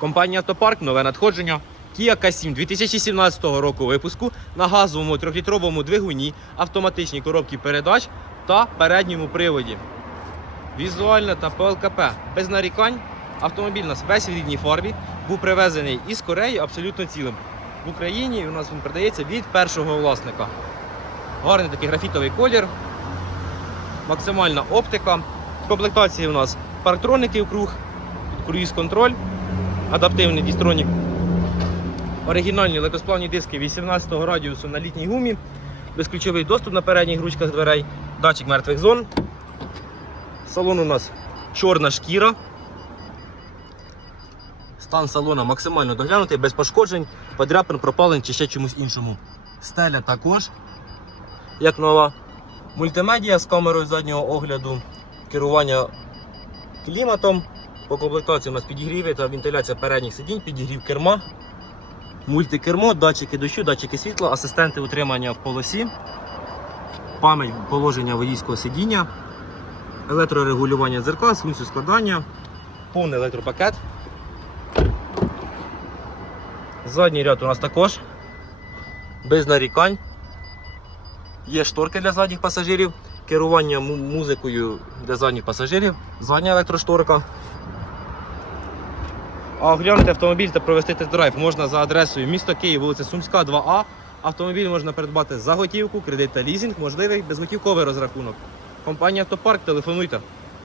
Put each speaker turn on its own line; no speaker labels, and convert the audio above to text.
Компанія Автопарк, нове надходження. Kia K7 2017 року випуску на газовому 3-літровому двигуні, автоматичній коробці передач та передньому приводі. Візуальна та ПЛКП без нарікань. Автомобіль у нас весь в рідній фарбі, був привезений із Кореї абсолютно цілим. В Україні у нас він продається від першого власника. Гарний такий графітовий колір, максимальна оптика. В комплектації у нас парктроники вкруг, круїз-контроль, адаптивний дістронік. Оригінальні легкосплавні диски 18 радіусу на літній гумі, безключовий доступ на передніх ручках дверей, датчик мертвих зон. Салон у нас чорна шкіра. Стан салона максимально доглянутий, без пошкоджень, подряпин, пропалень чи ще чомусь іншому. Стеля також, як нова. Мультимедіа з камерою заднього огляду, керування кліматом. По комплектації у нас підігріви та вентиляція передніх сидінь, підігрів керма, мультикермо, датчики дощу, датчики світла, асистенти утримання в полосі, пам'ять положення водійського сидіння, електрорегулювання дзеркал, з функцією складання, повний електропакет. Задній ряд у нас також без нарікань. Є шторки для задніх пасажирів, керування музикою для задніх пасажирів, задня електрошторка. Оглянути автомобіль та провести тест-драйв можна за адресою місто Київ, вулиця Сумська, 2А. Автомобіль можна придбати за готівку, кредит та лізинг, можливий безготівковий розрахунок. Компанія Автопарк, телефонуйте.